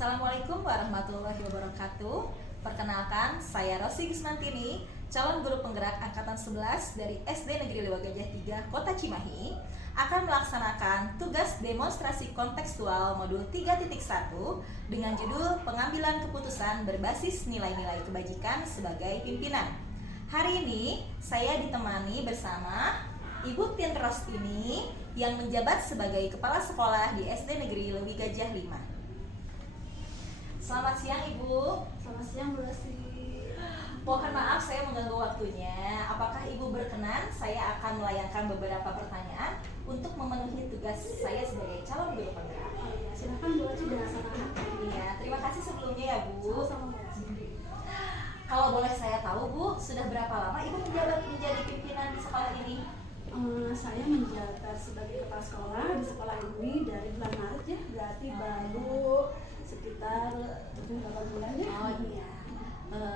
Assalamualaikum warahmatullahi wabarakatuh. Perkenalkan, saya Rosi Gisnantini, calon guru penggerak angkatan 11 dari SD Negeri Lewa Gajah 3, Kota Cimahi, akan melaksanakan tugas demonstrasi kontekstual modul 3.1 dengan judul pengambilan keputusan berbasis nilai-nilai kebajikan sebagai pimpinan. Hari ini saya ditemani bersama Ibu Tin Rostini yang menjabat sebagai kepala sekolah di SD Negeri Lewi Gajah 5. Selamat siang Ibu. Selamat siang Bu Rosi. Mohon maaf saya mengganggu waktunya. Apakah Ibu berkenan saya akan melayangkan beberapa pertanyaan untuk memenuhi tugas saya sebagai calon guru penggerak? Oh iya, silakan Bu Rosi dilaksanakan. Iya, terima kasih sebelumnya ya Bu. Sama-sama Bu Rosi. Kalau boleh saya tahu Bu, sudah berapa lama Ibu menjabat menjadi pimpinan di sekolah ini? Saya menjabat sebagai kepala sekolah di sekolah ini dari bulan Maret ya, berarti baru sekitar 8 bulan ya. Oh iya.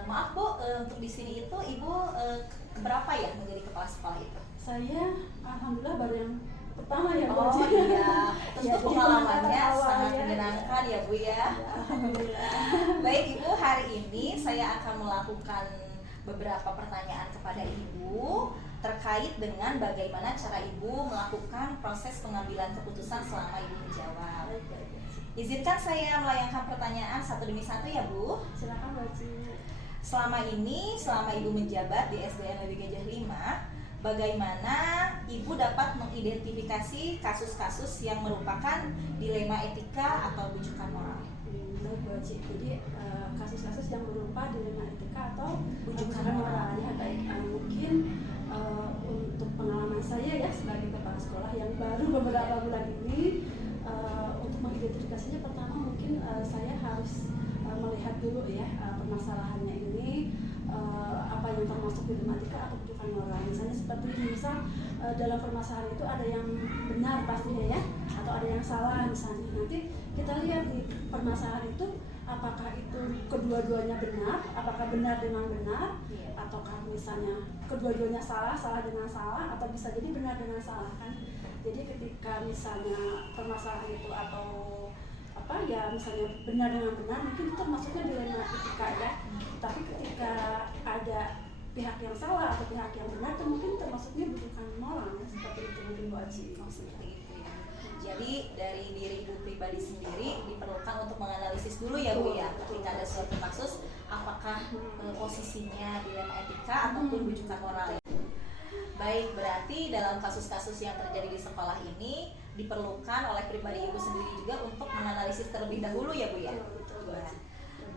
Maaf Bu, untuk di sini itu Ibu berapa ya menjadi kepala sekolah itu? Saya alhamdulillah baru yang pertama ya Bu. Oh iya, tentu Ya, pengalamannya awal sangat ya. menyenangkan ya Bu ya. Alhamdulillah. Baik Ibu, hari ini saya akan melakukan beberapa pertanyaan kepada Ibu terkait dengan bagaimana cara Ibu melakukan proses pengambilan keputusan selama Ibu menjawab. Izinkan saya melayangkan pertanyaan satu demi satu ya Bu. Silakan Bu Rosi. Selama Ibu menjabat di SDN Lewi Gajah 5, bagaimana Ibu dapat mengidentifikasi kasus-kasus yang merupakan dilema etika atau bujukan moral? Baik Bu Rosi. Jadi kasus-kasus yang berupa dilema etika atau Bujukan moral ya, baik. Mungkin untuk pengalaman saya ya sebagai kepala sekolah yang baru beberapa bulan ini, untuk mengidentifikasinya pertama mungkin saya harus melihat dulu ya permasalahannya ini apa yang termasuk dilematika atau bujukan moral. Misalnya seperti misal dalam permasalahan itu ada yang benar pastinya ya, atau ada yang salah misalnya. Nanti kita lihat di permasalahan itu apakah itu kedua-duanya benar, apakah benar dengan benar, ataukah misalnya kedua-duanya salah, salah dengan salah, atau bisa jadi benar dengan salah kan. Jadi ketika misalnya permasalahan itu atau apa ya misalnya benar dengan benar, mungkin itu termasuknya dilema etika ya. Tapi ketika ada pihak yang salah atau pihak yang benar, itu mungkin termasuknya bukan moral ya, seperti itu mungkin Bu Aji. Seperti itu ya. Jadi dari diri Ibu pribadi sendiri diperlukan untuk menganalisis dulu ya Bu ya, ketika ada suatu kasus apakah posisinya dilema etika ataupun bujukan moral ya. Baik, berarti dalam kasus-kasus yang terjadi di sekolah ini diperlukan oleh pribadi Ibu sendiri juga untuk menganalisis terlebih dahulu ya Bu ya. Ya.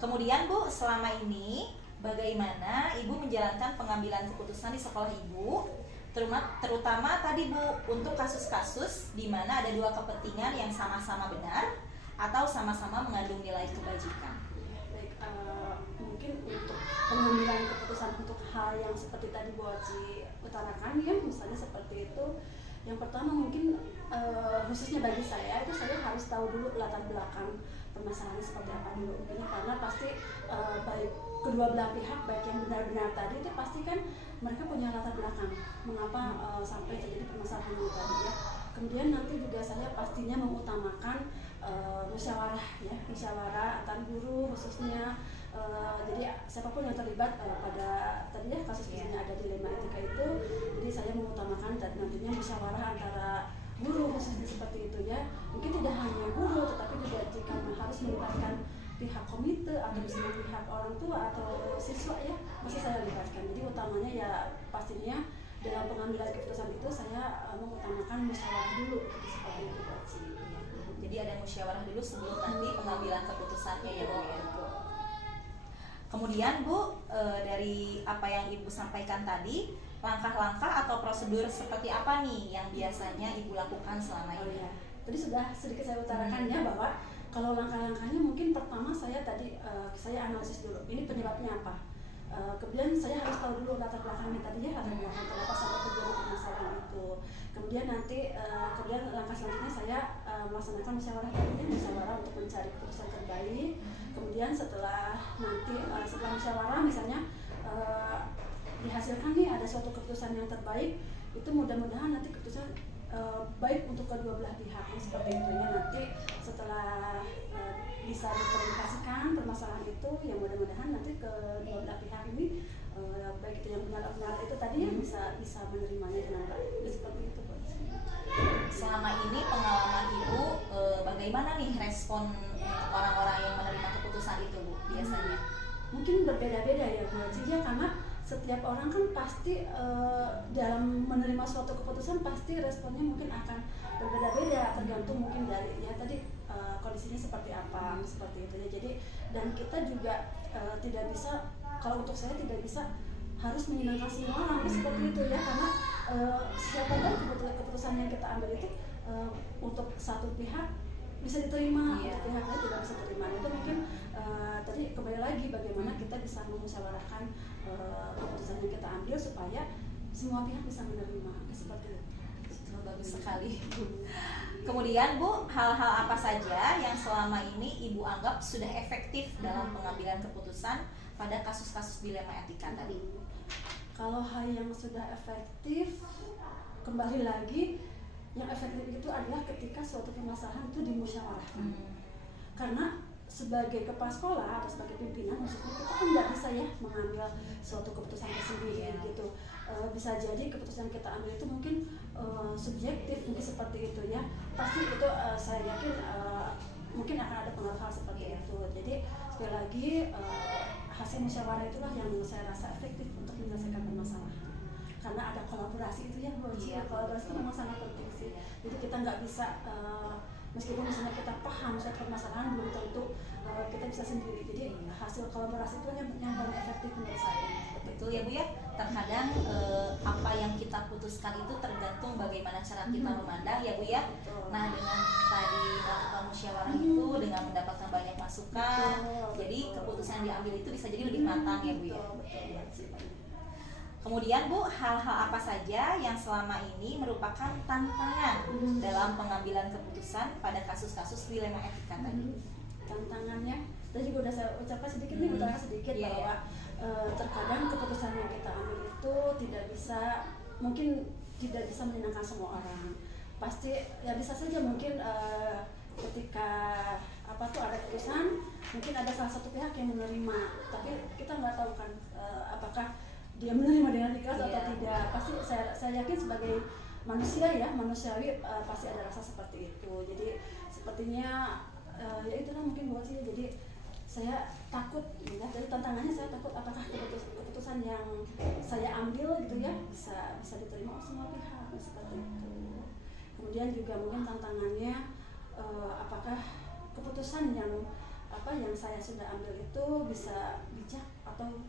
Kemudian Bu, selama ini bagaimana Ibu menjalankan pengambilan keputusan di sekolah Ibu, terutama tadi Bu untuk kasus-kasus di mana ada dua kepentingan yang sama-sama benar atau sama-sama mengandung nilai kebajikan. Baik, mungkin untuk pengambilan keputusan untuk hal yang seperti tadi Bu Aji utarakan ya, misalnya seperti itu, yang pertama mungkin khususnya bagi saya itu saya harus tahu dulu latar belakang permasalahannya seperti apa dulu. Ini karena pasti baik kedua belah pihak, baik yang benar-benar tadi itu pasti kan mereka punya latar belakang mengapa sampai terjadi permasalahan itu tadi ya. Kemudian nanti juga saya pastinya mengutamakan musyawarah ya, musyawarah antar guru khususnya. Jadi siapapun yang terlibat pada tadi ya kasus misalnya ada dilema etika itu, jadi saya mengutamakan dan nantinya musyawarah antara guru khususnya seperti itu ya. Mungkin tidak hanya guru, tetapi juga jika harus melibatkan pihak komite atau misalnya pihak orang tua atau siswa ya, masih saya libatkan. Jadi utamanya ya pastinya dalam pengambilan keputusan itu saya mengutamakan musyawarah dulu seperti itu. Jadi ada musyawarah dulu sebelum nanti pengambilan keputusannya ya Bu ya. Kemudian Bu, dari apa yang Ibu sampaikan tadi, langkah-langkah atau prosedur seperti apa nih yang biasanya Ibu lakukan selama ini? Tadi sudah sedikit saya utarakan ya, bahwa kalau langkah-langkahnya mungkin pertama saya tadi saya analisis dulu ini penyebabnya apa. Kemudian saya harus tahu dulu latar belakangnya tadi ya, latar belakang kenapa sampai terjadi permasalahan itu. Kemudian nanti kemudian langkah selanjutnya saya melaksanakan musyawarah tadinya, musyawarah untuk mencari keputusan terbaik. Kemudian setelah musyawarah misalnya dihasilkan nih ada suatu keputusan yang terbaik, itu mudah-mudahan nanti keputusan baik untuk kedua belah pihak seperti itu ya. Nanti setelah bisa dikomunikasikan permasalahan itu, yang mudah-mudahan nanti kedua belah pihak ini baik itu yang benar itu tadi ya bisa menerimanya dengan baik. Seperti itu. Selama ini pengalaman Ibu bagaimana nih respon orang-orang yang menerima keputusan itu, Bu, biasanya? Mungkin berbeda-beda ya Bu Haji ya, karena setiap orang kan pasti dalam menerima suatu keputusan pasti responnya mungkin akan berbeda-beda, tergantung mungkin dari ya tadi kondisinya seperti apa, seperti itu ya. Jadi dan kita juga tidak bisa, kalau untuk saya tidak bisa harus menyenangkan semua orang seperti itu ya, karena siapa tahu keputusan yang kita ambil itu untuk satu pihak bisa diterima, untuk pihak lain tidak bisa terima. Itu mungkin tadi kembali lagi bagaimana kita bisa memusyawarahkan keputusan yang kita ambil supaya semua pihak bisa menerima, seperti itu. Bagus sekali. Kemudian Bu, hal-hal apa saja yang selama ini Ibu anggap sudah efektif dalam pengambilan keputusan pada kasus-kasus dilema etika tadi? Kalau hal yang sudah efektif, kembali lagi yang efektif itu adalah ketika suatu permasalahan itu dimusyawarahkan. Karena sebagai kepala sekolah atau sebagai pimpinan, maksudnya kita kan nggak bisa ya mengambil suatu keputusan tersendiri gitu. Bisa jadi keputusan yang kita ambil itu mungkin subjektif, mungkin seperti itu ya. Pasti itu saya yakin mungkin akan ada pengaruh hal seperti itu. Jadi sekali lagi hasil musyawarah itulah yang saya rasa efektif untuk menyelesaikan permasalahan. Karena ada kolaborasi itu ya, kolaborasi itu memang sangat penting sih. Jadi kita nggak bisa meskipun misalnya kita paham suatu permasalahan, belum tentu kita bisa sendiri. Jadi hasil kolaborasi itu yang paling efektif menurut saya. Betul ya Bu ya, terkadang apa yang kita putuskan itu tergantung bagaimana cara kita memandang ya Bu ya. Nah dengan tadi melakukan musyawarah itu, dengan mendapatkan banyak masukan, jadi keputusan yang diambil itu bisa jadi lebih matang ya Bu ya. Kemudian Bu, hal-hal apa saja yang selama ini merupakan tantangan dalam pengambilan keputusan pada kasus-kasus dilema etika tadi? Tantangannya, tadi juga udah saya ucapkan sedikit nih, utarakan sedikit bahwa terkadang keputusan yang kita ambil itu mungkin tidak bisa menyenangkan semua orang. Pasti ya bisa saja mungkin ketika ada keputusan, mungkin ada salah satu pihak yang menerima, tapi kita nggak tahu kan apakah dia menerima dengan ikhlas atau tidak. Pasti saya yakin sebagai manusia ya, manusiawi pasti ada rasa seperti itu. Jadi sepertinya ya itulah mungkin buat sih. Jadi saya takut ya, jadi tantangannya saya takut apakah keputusan yang saya ambil gitu ya bisa diterima oleh semua pihak, seperti itu. Kemudian juga mungkin tantangannya apakah keputusan yang saya sudah ambil itu bisa bijak atau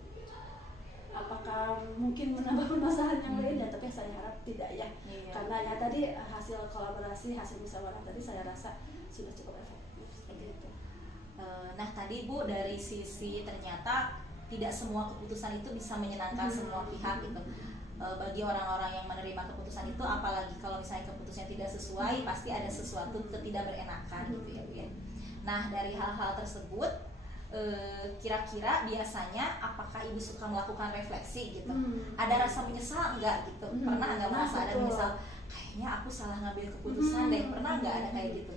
apakah mungkin menambah permasalahan yang lain ya, tapi saya harap tidak ya. Karena ya tadi hasil kolaborasi, hasil musyawarah tadi saya rasa sudah cukup efektif seperti itu. Nah tadi Bu, dari sisi ternyata tidak semua keputusan itu bisa menyenangkan semua pihak gitu. Bagi orang-orang yang menerima keputusan itu, apalagi kalau misalnya keputusannya tidak sesuai, pasti ada sesuatu ketidakberenakan gitu ya Bu ya. Nah dari hal-hal tersebut, kira-kira biasanya apakah Ibu suka melakukan refleksi gitu? Ada rasa menyesal enggak gitu? Pernah enggak merasa ada menyesal? Kayaknya aku salah ngambil keputusan deh. Pernah enggak ada kayak gitu?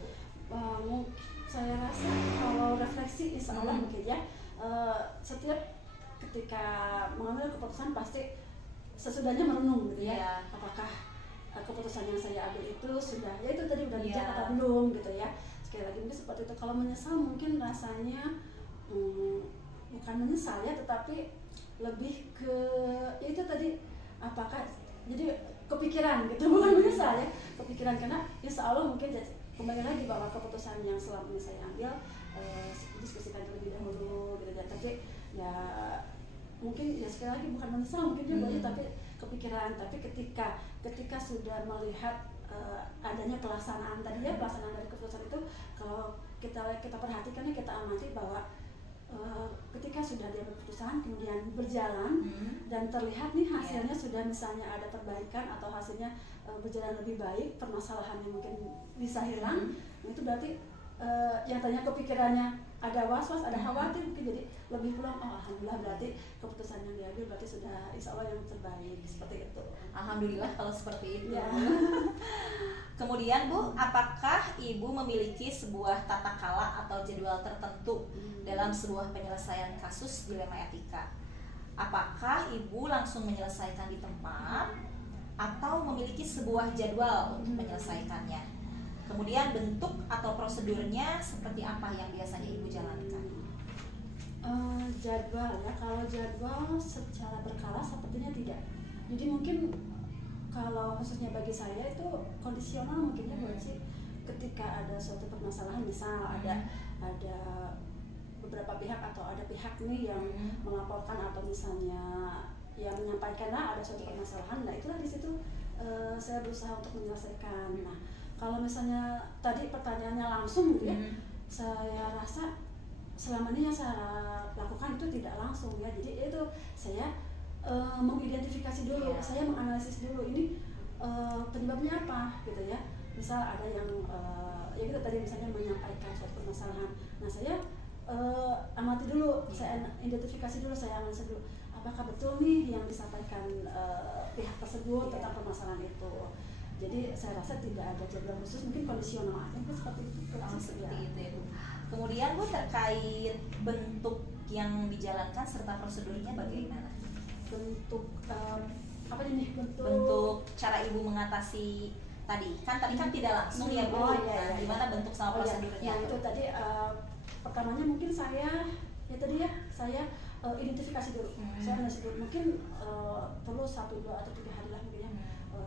Saya rasa kalau refleksi insya Allah mungkin ya, setiap ketika mengambil keputusan pasti sesudahnya merenung gitu ya. Apakah keputusan yang saya ambil itu sudah ya itu tadi udah bijak atau belum gitu ya. Sekali lagi mungkin seperti itu. Kalau menyesal mungkin rasanya bukan menyesal ya, tetapi lebih ke ya itu tadi, apakah jadi kepikiran gitu, bukan menyesal ya, kepikiran. Karena insya Allah mungkin kembali lagi bahwa keputusan yang selama ini saya ambil diskusikan terlebih dahulu gitu. Tapi ya mungkin ya sekali lagi bukan menyesal mungkin juga tapi kepikiran. Tapi ketika sudah melihat adanya pelaksanaan tadi ya, pelaksanaan dari keputusan itu, kalau kita perhatikan ya, kita amati bahwa ketika sudah diambil keputusan kemudian berjalan dan terlihat nih hasilnya sudah misalnya ada perbaikan atau hasilnya berjalan lebih baik, permasalahannya mungkin bisa hilang, itu berarti yang tadinya kepikirannya ada was-was, ada khawatir, mungkin jadi lebih pulang, alhamdulillah berarti keputusan yang diambil berarti sudah insya Allah yang terbaik, seperti itu. Alhamdulillah kalau seperti itu. Kemudian Bu, apakah Ibu memiliki sebuah tata kala atau jadwal tertentu dalam sebuah penyelesaian kasus dilema etika? Apakah Ibu langsung menyelesaikan di tempat atau memiliki sebuah jadwal untuk menyelesaikannya? Kemudian bentuk atau prosedurnya seperti apa yang biasanya Ibu jalankan? Jadwal ya, kalau jadwal secara berkala sepertinya tidak. Jadi mungkin kalau khususnya bagi saya itu kondisional mungkinnya buat sih, ketika ada suatu permasalahan, misal ada beberapa pihak atau ada pihak nih yang melaporkan atau misalnya yang menyampaikan ada suatu permasalahan, nah itulah di situ saya berusaha untuk menyelesaikan. Nah kalau misalnya tadi pertanyaannya langsung gitu ya, saya rasa selama ini yang saya lakukan itu tidak langsung ya, jadi itu saya mengidentifikasi dulu, saya menganalisis dulu ini penyebabnya apa gitu ya. Misal ada yang ya kita tadi misalnya menyampaikan suatu permasalahan, nah saya amati dulu, saya identifikasi dulu, saya analisa dulu apakah betul nih yang disampaikan pihak tersebut tentang permasalahan itu. Jadi saya rasa tidak ada jadwal khusus, mungkin kondisional aja seperti itu. Seperti itu ya Bu. Kemudian Bu, terkait bentuk yang dijalankan serta prosedurnya bagaimana? Bentuk apa ini? Bentuk cara Ibu mengatasi tadi kan tidak langsung ya Bu. Iya. Gimana bentuk sama prosedurnya? Yang itu tadi pertamanya mungkin saya identifikasi dulu. Saya analisis dulu, mungkin perlu 1, 2 atau 3 hari lah mungkin ya,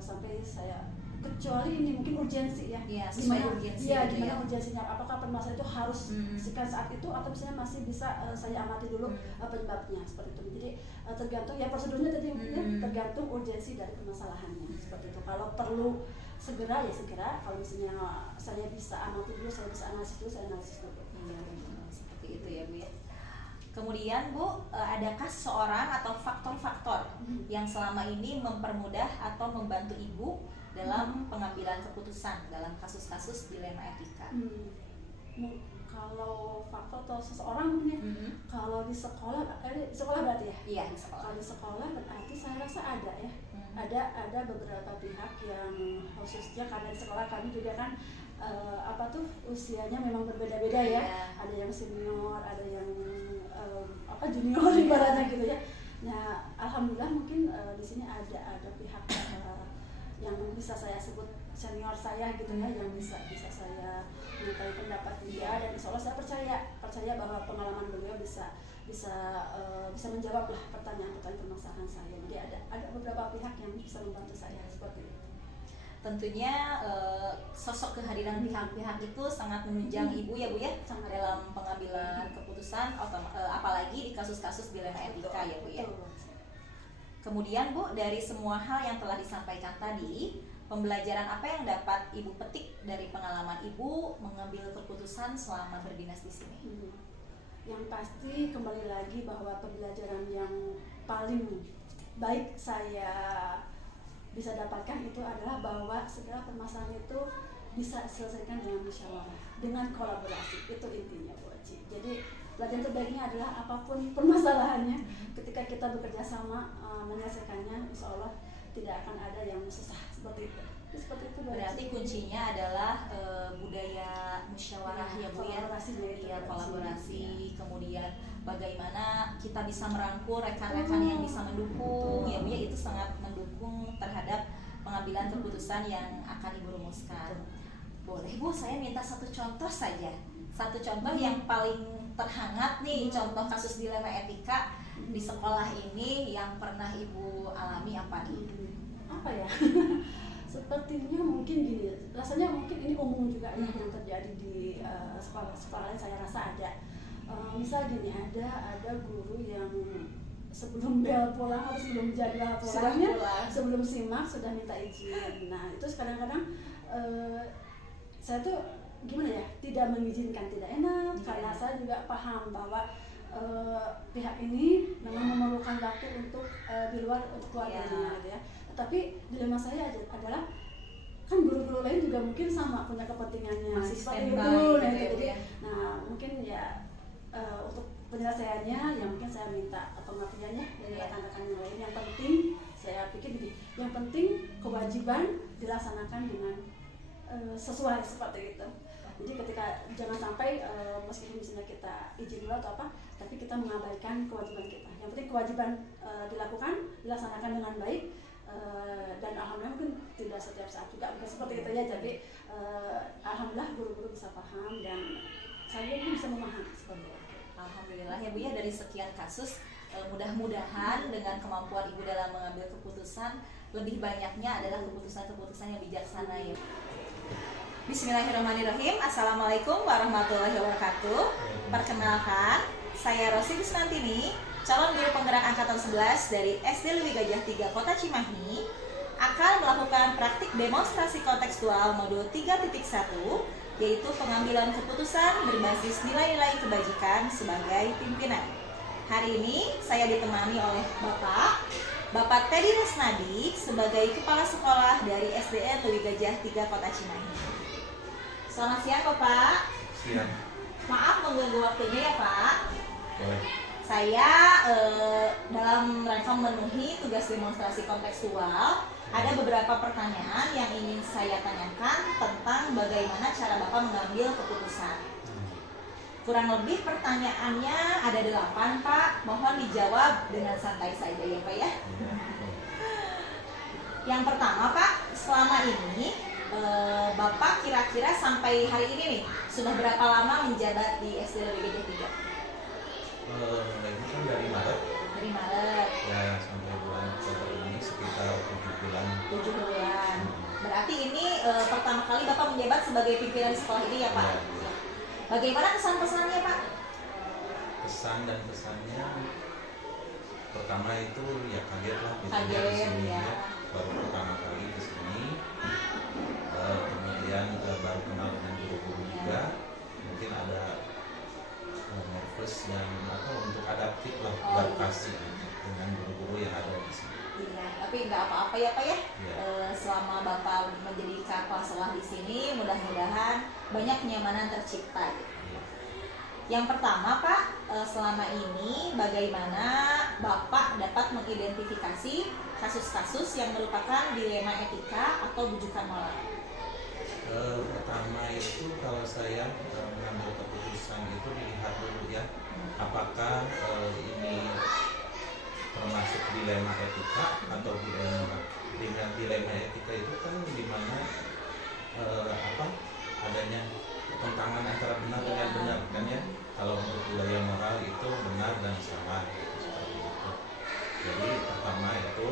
sampai saya, kecuali ini mungkin urgensi ya. Iya, sesuai urgensi. Iya, gimana urgensinya? Apakah permasalahan itu harus sekian saat itu atau misalnya masih bisa saya amati dulu penyebabnya, seperti itu. Jadi tergantung ya prosedurnya tadi ya, tergantung urgensi dari permasalahannya, seperti itu. Kalau perlu segera ya segera, kalau misalnya saya bisa amati dulu, saya bisa analisis dulu, saya analisis dulu. Seperti itu ya Bu ya. Kemudian Bu, adakah seorang atau faktor-faktor yang selama ini mempermudah atau membantu Ibu dalam pengambilan keputusan dalam kasus-kasus dilema etika? Kalau faktor atau seseorang mungkin ya, kalau di sekolah berarti ya? Iya, di sekolah. Kalau di sekolah berarti saya rasa ada ya, ada beberapa pihak yang khususnya karena di sekolah kami juga kan usianya memang berbeda-beda ya. Ada yang senior, ada yang junior ibaratnya gitu ya. Nah alhamdulillah mungkin di sini ada pihak yang bisa saya sebut senior saya gitu ya, yang bisa saya mintai pendapat dia, dan insya Allah saya percaya bahwa pengalaman beliau bisa menjawab lah pertanyaan-pertanyaan permasalahan saya. Jadi ada beberapa pihak yang bisa membantu saya seperti itu. Tentunya sosok kehadiran pihak-pihak itu sangat menunjang Ibu ya Bu ya, dalam pengambilan keputusan, apalagi di kasus-kasus dilema etika ya Bu ya. Kemudian Bu, dari semua hal yang telah disampaikan tadi, pembelajaran apa yang dapat Ibu petik dari pengalaman Ibu mengambil keputusan selama berdinas di sini? Yang pasti kembali lagi bahwa pembelajaran yang paling baik saya bisa dapatkan itu adalah bahwa segala permasalahan itu bisa diselesaikan dengan musyawarah, dengan kolaborasi. Itu intinya Bu Aci. Jadi pelajaran terbaiknya adalah apapun permasalahannya, ketika kita bekerja sama menyelesaikannya, insya Allah tidak akan ada yang susah seperti itu. Seperti itu. Berarti kuncinya adalah budaya musyawarah ya Bu ya. Kolaborasi. Kemudian bagaimana kita bisa merangkul rekan-rekan yang bisa mendukung ya Bu ya, itu sangat mendukung terhadap pengambilan keputusan yang akan Ibu rumuskan. Boleh Bu, saya minta satu contoh saja. Satu contoh yang paling terhangat nih, contoh kasus dilema etika di sekolah ini yang pernah Ibu alami apa nih? Apa ya? Sepertinya mungkin gini, rasanya mungkin ini umum juga yang terjadi di sekolah lain, saya rasa ada. Misal gini, ada guru yang sebelum bel pulang atau sebelum jadwal pulangnya, sebelum simak sudah minta izin. Nah itu kadang-kadang saya tuh gimana ya, tidak mengizinkan, tidak enak, karena saya juga paham bahwa pihak ini memang memerlukan waktu untuk di luar untuk keluarganya gitu ya. Tapi dilema saya adalah kan guru-guru lain juga mungkin sama punya kepentingannya masih seperti standby itu, gitu ya. Nah mungkin ya untuk penyelesaiannya yang mungkin saya minta pengertiannya dari rekan-rekan yang lain. Yang penting saya pikir gini, yang penting kewajiban dilaksanakan dengan sesuai seperti itu. Jadi ketika jangan sampai meskipun misalnya kita izin dulu atau apa, tapi kita mengabaikan kewajiban kita. Yang penting kewajiban dilaksanakan dengan baik, dan alhamdulillah mungkin tidak setiap saat juga bukan seperti itu ya. Jadi alhamdulillah guru-guru bisa paham dan saya pun bisa memahami seperti itu. Alhamdulillah ya Bu ya, dari sekian kasus mudah-mudahan dengan kemampuan Ibu dalam mengambil keputusan, lebih banyaknya adalah keputusan-keputusan yang bijaksana ya. Bismillahirrahmanirrahim. Assalamualaikum warahmatullahi wabarakatuh. Perkenalkan, saya Rosi Bisnantini, calon guru penggerak angkatan 11 dari SD Leuwi Gajah 3 Kota Cimahi, akan melakukan praktik demonstrasi kontekstual modul 3.1, yaitu pengambilan keputusan berbasis nilai-nilai kebajikan sebagai pimpinan. Hari ini saya ditemani oleh Bapak Teddy Resnadi sebagai Kepala Sekolah dari SDN Leuwi Gajah 3 Kota Cimahi. Selamat siang Bapak. Siang. Maaf mengganggu waktunya ya Pak. Boleh. Saya dalam rangka memenuhi tugas demonstrasi kontekstual, ada beberapa pertanyaan yang ingin saya tanyakan tentang bagaimana cara Bapak mengambil keputusan. Kurang lebih pertanyaannya ada 8 Pak, mohon dijawab dengan santai saja ya Pak ya. Yang pertama Pak, selama ini Bapak kira-kira sampai hari ini nih sudah berapa lama menjabat di SD Leuwi Gajah 3? Ini kan dari Maret. Dari Maret. Ya sampai bulan Oktober ini sekitar 7 bulan. 7 bulan. Berarti ini pertama kali Bapak menjabat sebagai pimpinan sekolah ini ya Pak? Ya. Bagaimana kesan-pesannya Pak? Kesan dan pesannya pertama itu ya kaget lah di Kaget sini ya. Baru pertama kali di sini. Kemudian baru kenal dengan guru-guru juga, mungkin ada nervous dan untuk adaptif lah, adaptasi dengan guru-guru yang ada di sini. Iya, tapi nggak apa-apa ya Pak ya. Ya. Selama Bapak menjadi kepala sekolah di sini, mudah-mudahan banyak kenyamanan tercipta. Ya. Yang pertama Pak, selama ini bagaimana Bapak dapat mengidentifikasi kasus-kasus yang merupakan dilema etika atau bujukan moral? Pertama itu kalau saya mengambil keputusan itu dilihat dulu ya, apakah ini termasuk dilema etika atau dilema etika itu kan dimana adanya pertentangan antara benar dengan benar kan ya. Kalau untuk budaya moral itu benar dan salah gitu, seperti itu. Jadi pertama itu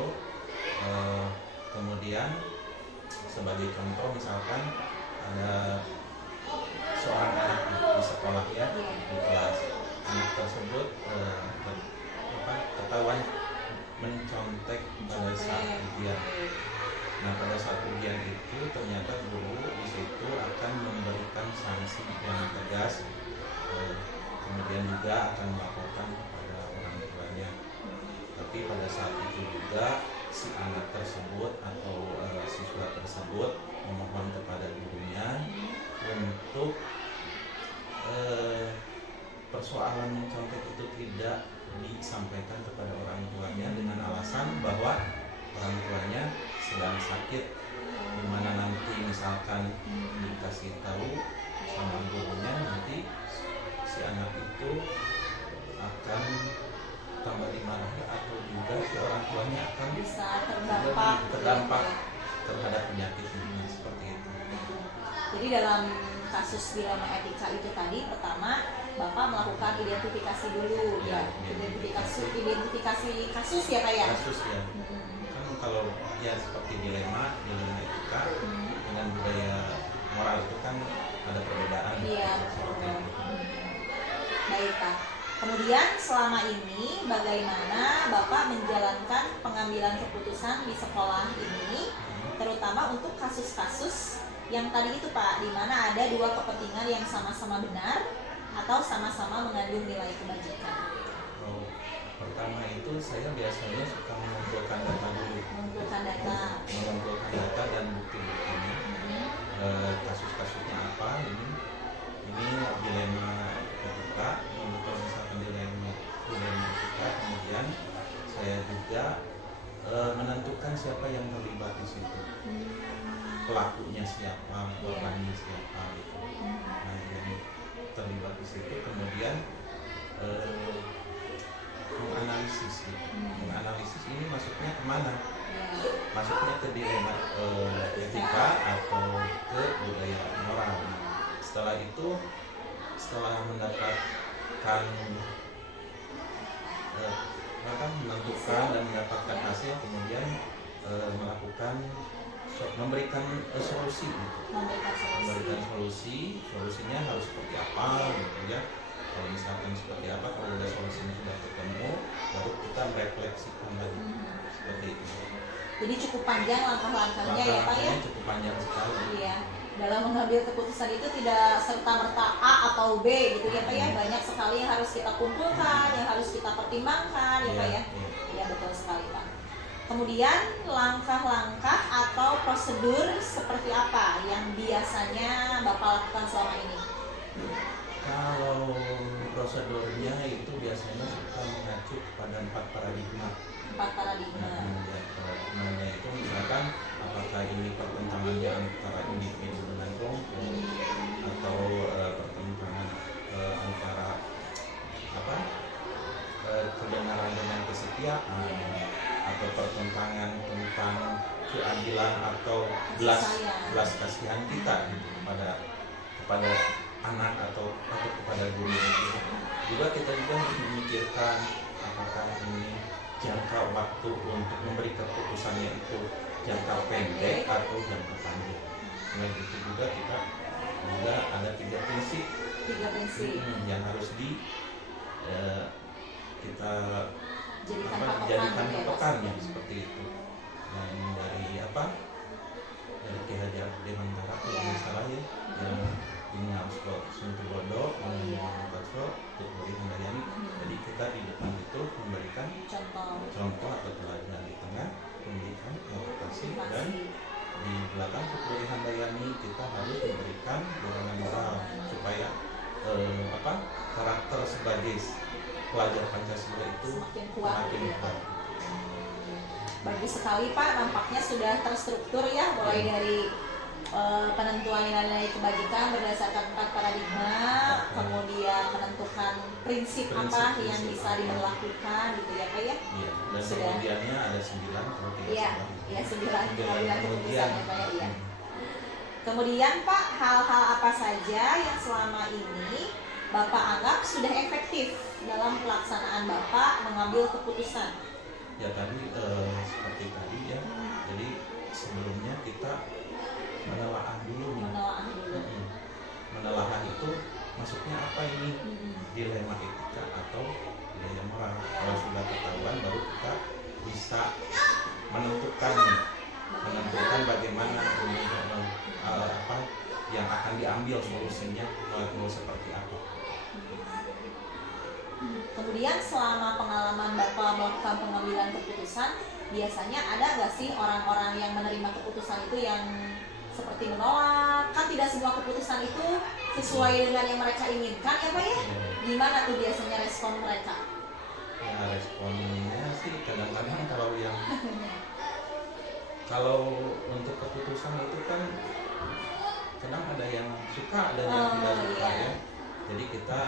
kemudian sebagai contoh misalkan ada seorang anak di sekolah ya, di kelas, anak tersebut ketahuan mencontek pada saat ujian. Nah pada saat ujian itu ternyata guru di situ akan memberikan sanksi yang tegas, kemudian juga akan melaporkan kepada orang tuanya. Tapi pada saat itu juga si anak tersebut atau siswa tersebut memohon kepada gurunya untuk persoalan mencontek itu tidak disampaikan kepada orang tuanya dengan alasan bahwa orang tuanya sedang sakit, dimana nanti misalkan dikasih tahu sama gurunya, nanti si anak itu akan tambah dimarahi atau juga si orang tuanya akan Bisa terdampak terhadap penyakitnya, seperti itu. Jadi dalam kasus dilema etika itu tadi, pertama Bapak melakukan identifikasi dulu Ya, ya, identifikasi kasus ya Pak ya. Kasus ya. Kan kalau ya seperti dilema etika dengan budaya moral itu kan ada perbedaan. Iya, seperti betul. itu. Baik Pak. Kemudian selama ini bagaimana Bapak menjalankan pengambilan keputusan di sekolah ini, terutama untuk kasus-kasus yang tadi itu Pak, di mana ada dua kepentingan yang sama-sama benar atau sama-sama mengandung nilai kebajikan. Oh, pertama itu saya biasanya suka mengumpulkan data dulu. Mengumpulkan data Dan bukti-buktinya. Kasus-kasusnya apa ini dilema etika, kalau misalkan dilema etika, kemudian saya juga menentukan siapa yang terlibat di situ. pelakunya siapa, korbannya siapa gitu. Nah yang terlibat di situ kemudian menganalisis gitu. Menganalisis ini masuknya kemana? Masuknya ke dilema etika atau ke budaya moral. Setelah itu, setelah mendapatkan menentukan dan mendapatkan hasil, kemudian memberikan solusi gitu. Memberikan solusinya harus seperti apa gitu ya. Kalau misalkan seperti apa, kalau udah solusinya sudah ketemu, baru kita refleksikan lagi seperti itu. Jadi cukup panjang langkah-langkahnya ya Pak ya? Cukup panjang sekali. Iya. Dalam mengambil keputusan itu tidak serta-merta A atau B gitu ya Pak ya. Banyak sekali yang harus kita kumpulkan, yang harus kita pertimbangkan ya Pak ya. Iya betul sekali Pak. Kemudian langkah-langkah atau prosedur seperti apa yang biasanya Bapak lakukan selama ini? Kalau prosedurnya itu biasanya suka mengacu kepada 4 paradigma. 4 paradigma. Ya, paradigmanya itu misalkan apakah ini pertentangannya antara individu dengan kelompok atau pertentangan antara kebenaran dengan kesetiaan atau pertentangan tentang keadilan atau belas kasihan kita gitu, kepada anak atau kepada guru itu. Juga kita juga harus memikirkan apakah ini jangka waktu untuk memberi keputusannya itu jangka pendek atau jangka panjang. Nah itu juga kita juga ada 3 prinsip yang harus kita jadikan patokannya seperti itu. Yang dari Ki Hajar Dewantara misalnya ya, yang ini harus sentuh bodoh, Paso, Tutburi Handayani. Jadi kita di depan itu memberikan contoh atau teladan, di tengah memberikan motivasi, dan di belakang Tutburi Handayani kita harus memberikan dorongan moral supaya karakter sebagai pelajar Pancasila itu semakin kuat. kuat. Bagus sekali Pak, nampaknya sudah terstruktur ya, mulai dari penentuan nilai kebajikan berdasarkan 4 paradigma, kemudian menentukan prinsip apa yang bisa diberlakukan gitu ya Pak ya. Iya, dan kemudiannya ada 9 kalau tidak salah. Iya 9 pengambilan keputusan ya Pak ya. Iya. Kemudian Pak, hal-hal apa saja yang selama ini Bapak anggap sudah efektif dalam pelaksanaan Bapak mengambil keputusan? Ya tadi seperti tadi ya. Jadi sebelumnya kita menelaah dulu nih. Menelaah itu maksudnya apa ini? Dilema etika atau dilema moral. Kalau sudah ketahuan baru kita bisa menentukan bagaimana apa yang akan diambil solusinya, mau seperti apa. Kemudian selama pengalaman Bapak melakukan pengambilan keputusan, biasanya ada nggak sih orang-orang yang menerima keputusan itu yang seperti menolak? Kan tidak semua keputusan itu sesuai dengan yang mereka inginkan ya Pak ya? Gimana tuh biasanya respon mereka? Ya responnya sih kadang-kadang kalau untuk keputusan itu kan kadang ada yang suka, ada yang tidak suka ya. Jadi kita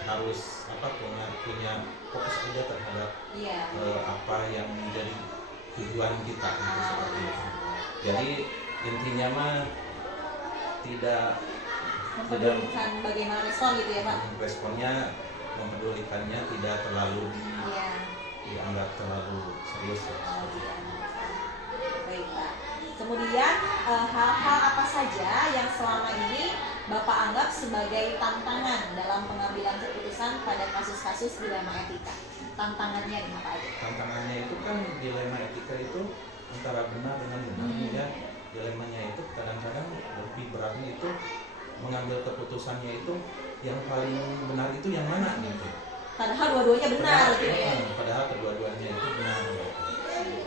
harus punya fokus aja terhadap apa yang menjadi tujuan kita gitu, seperti itu. Jadi intinya mah tidak mempedulikan bagaimana respon gitu ya Pak? Responnya mempedulikannya tidak terlalu dianggap terlalu serius ya. Baik Pak. Kemudian hal-hal apa saja yang selama ini Bapak anggap sebagai tantangan dalam pengambilan keputusan pada kasus-kasus dilema etika? Tantangannya apa aja? Tantangannya itu kan dilema etika itu antara benar dengan benar ya. Dilemanya itu kadang-kadang lebih beratnya itu mengambil keputusannya itu yang paling benar itu yang mana gitu. Padahal dua-duanya benar gitu ya. Padahal kedua-duanya itu benar gitu.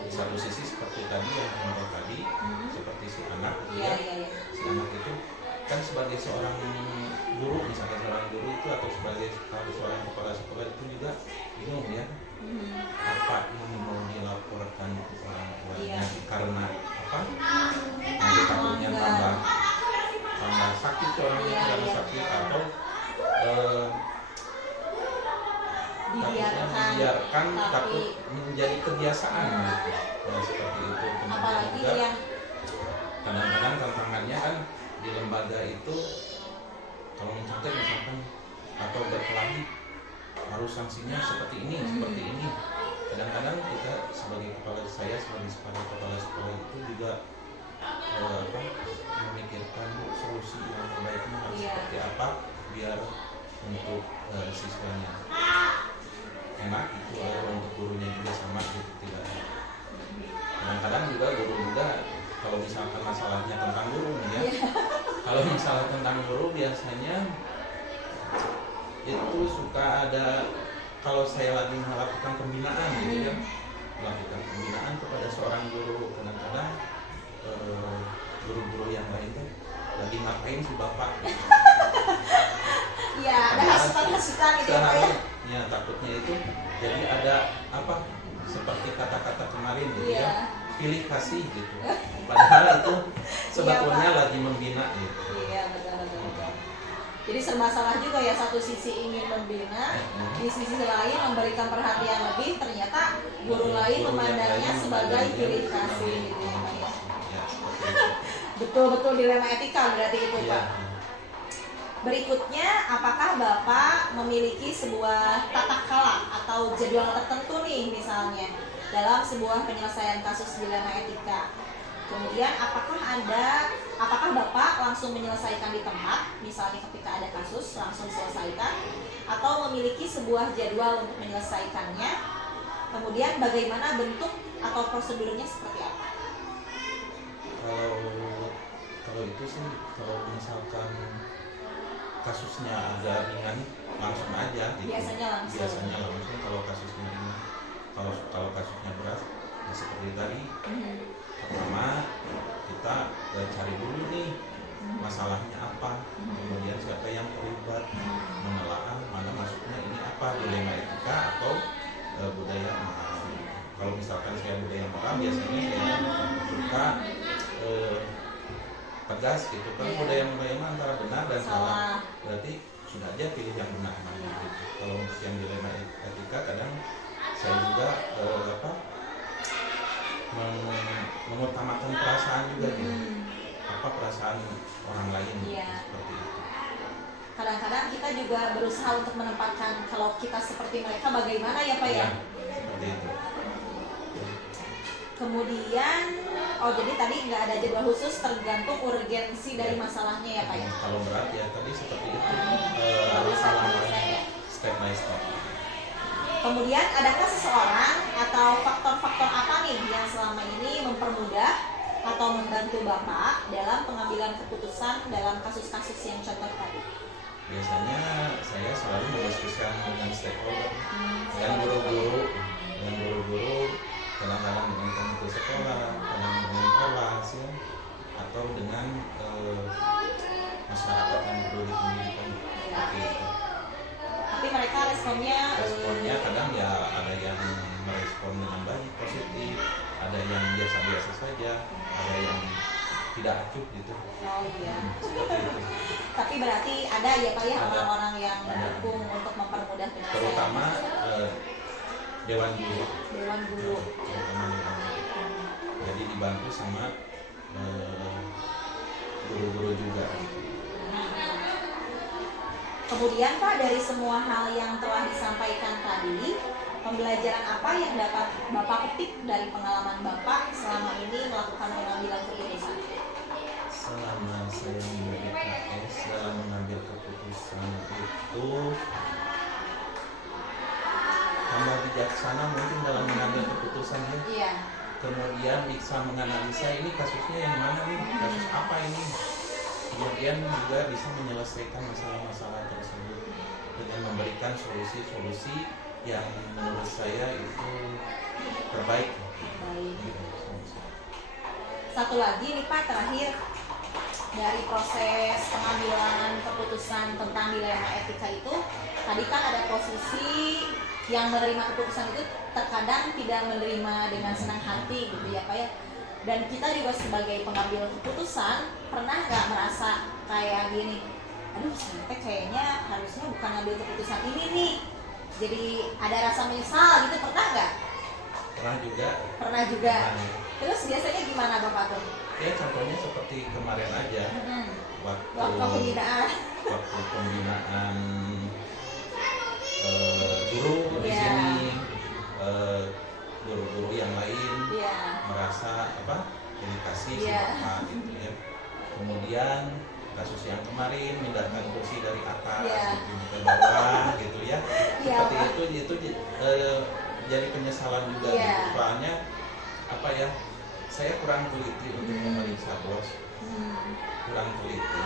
Di satu sisi seperti tadi yang contoh tadi, seperti si anak si anak itu kan sebagai seorang guru, misalnya seorang guru itu atau sebagai seorang kepala sekolah itu juga bingung ya, apa ini mau dilaporkan ke orang tuanya karena apa menjadi kebiasaan gitu. Nah, seperti itu. Kemudian Apalagi juga yang kadang-kadang tantangannya kan di lembaga itu kalau mencontek misalkan atau berkelahi harus sanksinya seperti ini, seperti ini. Kadang-kadang kita sebagai kepala sekolah itu juga memikirkan solusi yang terbaiknya harus seperti apa biar untuk siswanya enak gitu, untuk gurunya juga sama gitu, tidak. Kadang-kadang juga guru juga kalau misalkan masalahnya tentang guru ya, kalau masalah tentang guru biasanya itu suka ada, kalau saya lagi melakukan pembinaan gitu ya, melakukan pembinaan kepada seorang guru, kadang-kadang guru-guru yang lain tuh lagi ngapain si bapak gitu. ya ada hasutan-hasutan gitu ya Pak ya. Ya takutnya itu jadi ada apa seperti kata-kata kemarin gitu ya, pilih kasih gitu, padahal itu sebetulnya Pak. lagi membina gitu. Iya betul. Jadi serba salah juga ya, satu sisi ingin membina, di sisi lain memberikan perhatian lebih, ternyata guru lain Guru yang memandangnya lain sebagai memandangnya pilih kasih gitu ya Pak ya. Ya, seperti itu. Betul-betul dilema etika berarti itu Ya. Pak. Berikutnya, apakah Bapak memiliki sebuah tata kala atau jadwal tertentu nih misalnya dalam sebuah penyelesaian kasus dilema etika? Kemudian apakah Bapak langsung menyelesaikan di tempat, misalnya ketika ada kasus langsung selesaikan, atau memiliki sebuah jadwal untuk menyelesaikannya? Kemudian bagaimana bentuk atau prosedurnya seperti apa? Kalau itu sih, kalau misalkan kasusnya agak ringan langsung aja gitu. Biasanya langsung. Kalau kasusnya ringan. Kalau kasusnya berat ya seperti tadi, pertama kita cari dulu nih masalahnya apa, kemudian siapa yang terlibat, menelaah mana masuknya ini apa, dilema etika atau budaya moral. Kalau misalkan saya budaya moral, biasanya saya suka tegas gitu kan, budaya moral antara benar dan salah, berarti sudah aja pilih yang benar gitu. Kalau untuk yang dilema etika kadang saya juga mengutamakan perasaan juga gitu, apa perasaan orang lain seperti itu. Kadang-kadang kita juga berusaha untuk menempatkan kalau kita seperti mereka bagaimana ya Pak ya? Seperti itu. Kemudian, jadi tadi nggak ada jadwal khusus, tergantung urgensi dari masalahnya ya Pak ya? Kalau berat ya tadi seperti itu, step by step. Kemudian adakah seseorang atau faktor-faktor apa nih yang selama ini mempermudah atau membantu Bapak dalam pengambilan keputusan dalam kasus-kasus yang contoh tadi? Biasanya saya selalu mendiskusikan dengan stakeholder, dengan guru-guru, kadang-kadang dengan komite sekolah, kadang dengan kelas ya, atau dengan masyarakat yang perlu dipendidikan seperti itu. Tapi mereka responnya kadang ya ada yang merespon dengan baik, positif, ada yang biasa-biasa saja, ada yang tidak acuh gitu. Oh iya. Seperti itu. Tapi berarti ada ya Pak ya Ada. orang-orang yang mendukung untuk mempermudah penyelesaian. Terutama dewan guru. Dewan guru. Terutama dewan guru. Jadi dibantu sama guru-guru juga. Kemudian Pak, dari semua hal yang telah disampaikan tadi, pembelajaran apa yang dapat Bapak petik dari pengalaman Bapak selama ini melakukan pengambilan keputusan? Selama saya menjadi KS dalam mengambil keputusan itu tambah bijaksana mungkin dalam mengambil keputusan ya. Iya. Kemudian bisa menganalisa ini kasusnya yang mana nih, kasus apa ini. Kemudian juga bisa menyelesaikan masalah-masalah tersebut dengan memberikan solusi-solusi yang menurut saya itu terbaik. Baik. Satu lagi nih Pak, terakhir, dari proses pengambilan keputusan tentang dilema etika itu, tadi kan ada posisi yang menerima keputusan itu terkadang tidak menerima dengan senang hati gitu ya Pak ya. Dan kita juga sebagai pengambil keputusan pernah nggak merasa kayak gini, aduh saya kayaknya harusnya bukan ngambil keputusan ini nih, jadi ada rasa menyesal gitu, pernah nggak? Pernah juga. Pernah juga. Nah, Terus biasanya gimana Bapak tuh? ya contohnya seperti kemarin aja Waktu waktu pembinaan. pembinaan guru di Iya. sini, guru-guru yang lain Iya. merasa dikasih si Iya. bapak gitu ya. Kemudian kasus yang kemarin mindahkan kursi dari atas Iya. gitu, ke bawah gitu ya. Iya, Seperti Pak. itu jadi penyesalan juga Iya. gitu. Soalnya saya kurang teliti untuk memeriksa bos, kurang teliti.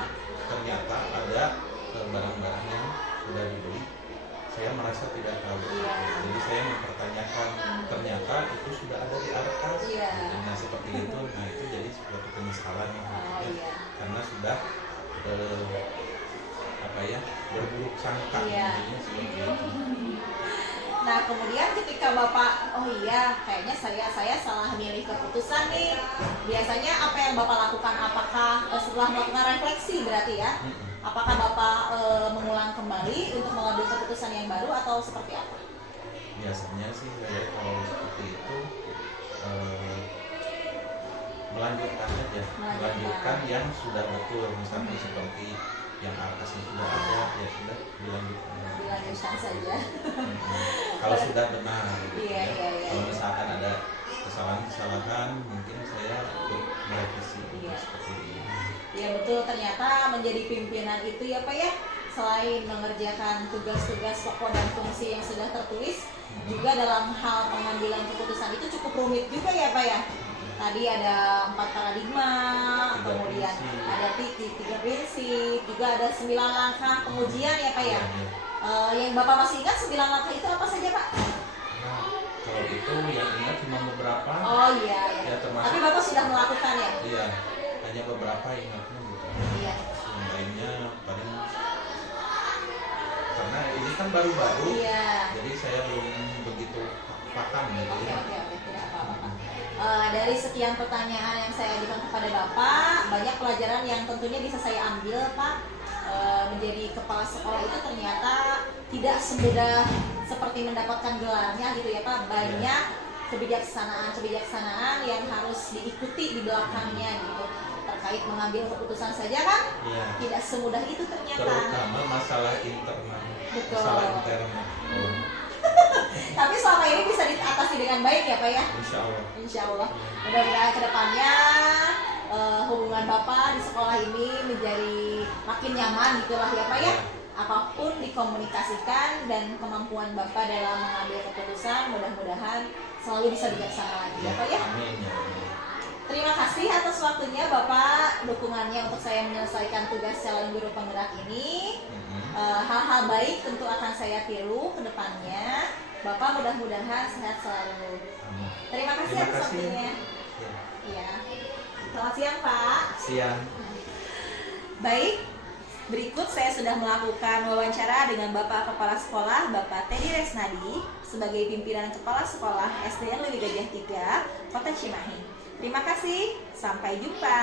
Ternyata ada barang-barang yang sudah dibeli, saya merasa tidak tahu. Iya. Jadi saya mempertanyakan, ternyata itu sudah ada di atas. Iya. Nah seperti itu, itu jadi suatu penyesalan Oh ya. iya. Karena sudah berburuk sangka. Iya. Intinya seperti itu. Nah kemudian ketika Bapak, oh iya kayaknya saya salah milih keputusan nih. Biasanya apa yang Bapak lakukan? Apakah setelah melakukan refleksi berarti ya? Apakah Bapak mengulang kembali untuk mengambil keputusan yang baru atau seperti apa? Biasanya sih saya kalau seperti itu melanjutkan aja, melanjutkan yang sudah betul, misalnya seperti yang atasnya sudah ada, ya sudah dilanjutkan. Dilanjutkan saja. Kalau sudah benar, gitu Iya, ya. iya, iya. Kalau misalkan ada kesalahan-kesalahan, mungkin saya merevisi Iya. seperti ini. Ya betul, ternyata menjadi pimpinan itu ya Pak ya, selain mengerjakan tugas-tugas pokok dan fungsi yang sudah tertulis, juga dalam hal pengambilan keputusan itu cukup rumit juga ya Pak ya. Tadi ada 4 paradigma, kemudian ada 3 prinsip, juga ada 9 langkah pengujian ya Pak ya. Yang Bapak masih ingat 9 langkah itu apa saja Pak? Nah, kalau itu yang ingat cuma beberapa. Oh iya, Ya, termasuk- tapi Bapak sudah melakukan ya? Iya, hanya beberapa ingatnya gitu. Iya. Yang lainnya paling karena ini kan baru-baru, Iya. jadi saya belum begitu paham gitu Oke, ya. tidak apa-apa. Dari sekian pertanyaan yang saya ajukan kepada Bapak, banyak pelajaran yang tentunya bisa saya ambil, Pak. Menjadi kepala sekolah itu ternyata tidak semudah seperti mendapatkan gelarnya gitu ya, Pak. Banyak kebijaksanaan yang harus diikuti di belakangnya gitu. Terkait mengambil keputusan saja kan, Iya. tidak semudah itu ternyata. Terutama masalah internal. Betul. Masalah internal. Tapi selama ini bisa diatasi dengan baik ya, Pak ya. Insya Allah. Insya Allah. Mudah-mudahan kedepannya hubungan Bapak di sekolah ini menjadi makin nyaman gitulah ya Pak ya. Apapun dikomunikasikan dan kemampuan Bapak dalam mengambil keputusan mudah-mudahan selalu bisa bijaksana lagi ya Pak ya. Amin ya. Terima kasih atas waktunya Bapak, dukungannya untuk saya menyelesaikan tugas calon guru penggerak ini. Hal-hal baik tentu akan saya tiru ke depannya. Bapak mudah-mudahan sehat selalu. Amin. Terima kasih Terima atas kasih. waktunya. Ya. Iya. Selamat siang Pak. Siang. Baik, berikut saya sudah melakukan wawancara dengan Bapak Kepala Sekolah Bapak Teddy Resnadi sebagai pimpinan Kepala Sekolah SDN Lewi Gajah 3, Kota Cimahi. Terima kasih, sampai jumpa.